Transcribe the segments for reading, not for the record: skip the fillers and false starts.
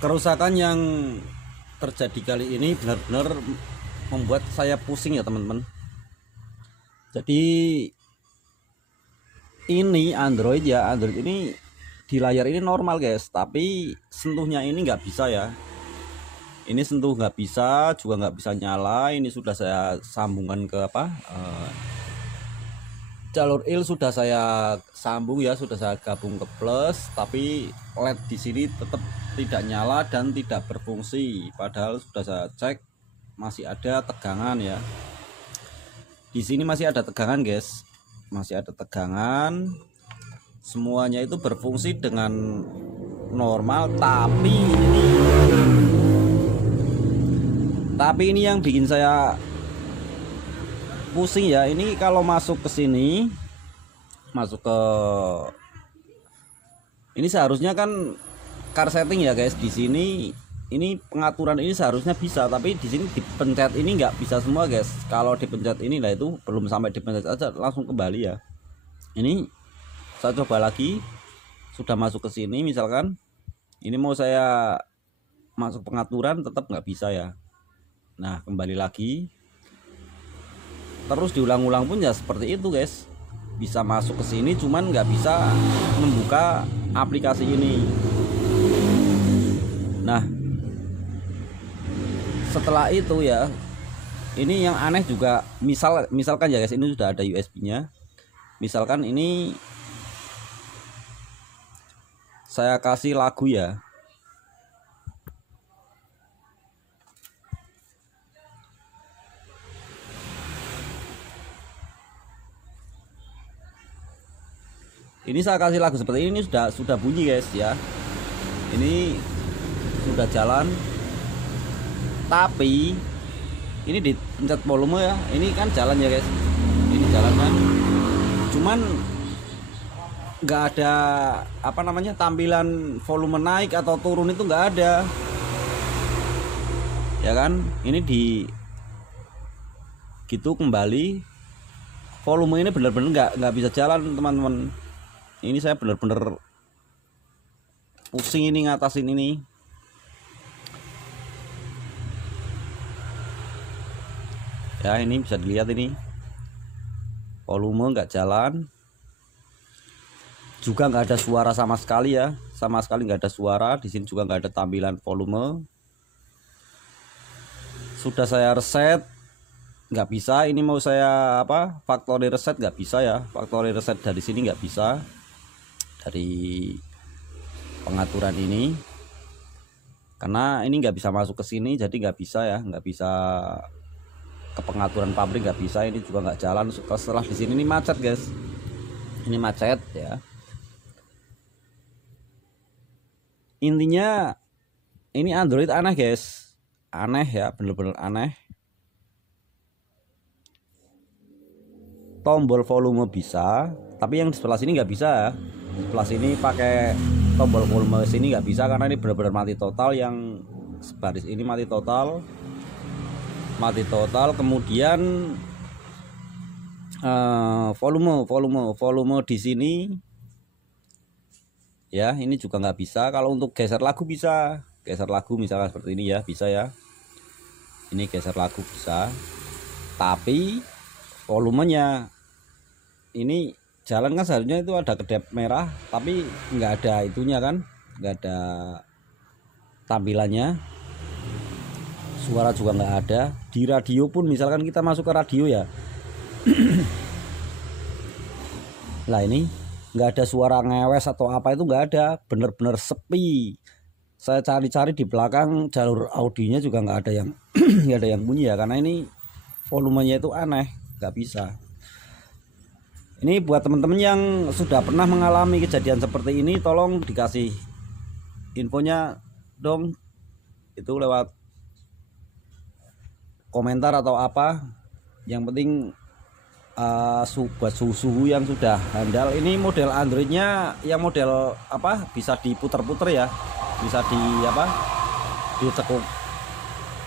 Kerusakan yang terjadi kali ini benar-benar membuat saya pusing ya teman-teman. Jadi ini Android ini di layar ini normal guys, tapi sentuhnya ini nggak bisa ya. Ini sentuh nggak bisa, juga nggak bisa nyala. Ini sudah saya sambungkan ke jalur il sudah saya sambung ya, sudah saya gabung ke plus, tapi LED di sini tetap tidak nyala dan tidak berfungsi. Padahal sudah saya cek masih ada tegangan ya. Di sini masih ada tegangan guys, masih ada tegangan. Semuanya itu berfungsi dengan normal, tapi ini yang bikin saya pusing ya. Ini kalau masuk ke sini, masuk ke ini seharusnya kan car setting ya guys. Di sini ini pengaturan ini seharusnya bisa, tapi di sini dipencet ini nggak bisa semua guys. Kalau dipencet ini lah, itu belum sampai dipencet aja langsung kembali ya. Ini saya coba lagi, sudah masuk ke sini misalkan ini mau saya masuk pengaturan tetap nggak bisa ya. Nah kembali lagi, terus diulang-ulang pun ya seperti itu guys. Bisa masuk ke sini cuman nggak bisa membuka aplikasi ini. Nah setelah itu ya, ini yang aneh juga, misalkan ya guys, ini sudah ada USB-nya. Misalkan ini saya kasih lagu ya. Ini saya kasih lagu seperti ini sudah bunyi guys ya. Ini sudah jalan. Tapi ini dipencet volume ya. Ini kan jalan ya guys. Ini jalan kan. Cuman nggak ada tampilan volume naik atau turun, itu nggak ada. Ya kan? Ini di gitu kembali. Volume ini benar-benar nggak bisa jalan teman-teman. Ini saya benar-benar pusing ini ngatasin ini. Ya ini bisa dilihat, ini volume nggak jalan, juga nggak ada suara sama sekali ya, sama sekali nggak ada suara. Di sini juga nggak ada tampilan volume. Sudah saya reset nggak bisa. Ini mau saya factory reset nggak bisa ya. Factory reset dari sini nggak bisa, dari pengaturan ini, karena ini nggak bisa masuk ke sini, jadi nggak bisa ya, nggak bisa ke pengaturan pabrik, nggak bisa. Ini juga nggak jalan. Setelah di sini ini macet guys, ini macet ya. Intinya ini Android aneh guys, aneh ya, bener-bener aneh. Tombol volume bisa, tapi yang di sebelah sini nggak bisa. Di sebelah sini pakai tombol volume sini nggak bisa, karena ini benar-benar mati total. Yang sebaris ini mati total, kemudian volume di sini ya, ini juga nggak bisa. Kalau untuk geser lagu bisa, geser lagu misalkan seperti ini ya, bisa ya. Ini geser lagu bisa, tapi volumenya ini jalan kan seharusnya itu ada kedap merah, tapi nggak ada itunya kan, nggak ada tampilannya. Suara juga nggak ada. Di radio pun misalkan kita masuk ke radio ya, lah ini nggak ada suara ngewes atau apa, itu nggak ada, bener-bener sepi. Saya cari-cari di belakang jalur audionya juga nggak ada yang nggak ada yang bunyi ya, karena ini volumenya itu aneh, nggak bisa. Ini buat teman-teman yang sudah pernah mengalami kejadian seperti ini, tolong dikasih infonya dong, itu lewat komentar atau apa. Yang penting buat suhu yang sudah handal. Ini model Androidnya yang model bisa diputer-puter ya, bisa ditekuk,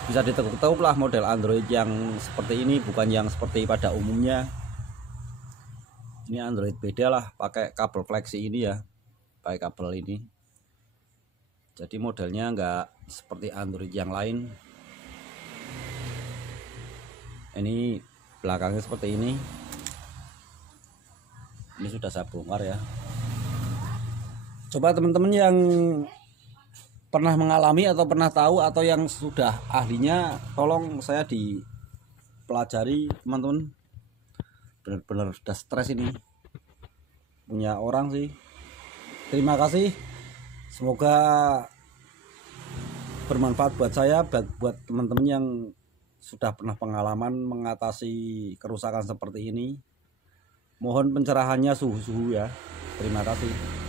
bisa ditekuk-tekuk lah. Model Android yang seperti ini, bukan yang seperti pada umumnya. Ini Android beda lah, pakai kabel flexi ini ya, pakai kabel ini. Jadi modelnya nggak seperti Android yang lain. Ini belakangnya seperti ini. Ini sudah saya bongkar ya. Coba teman-teman yang pernah mengalami atau pernah tahu atau yang sudah ahlinya, tolong saya dipelajari teman-teman. Benar-benar sudah stres ini punya orang sih. Terima kasih, semoga bermanfaat buat saya, buat teman-teman yang sudah pernah pengalaman mengatasi kerusakan seperti ini. Mohon pencerahannya suhu-suhu ya. Terima kasih.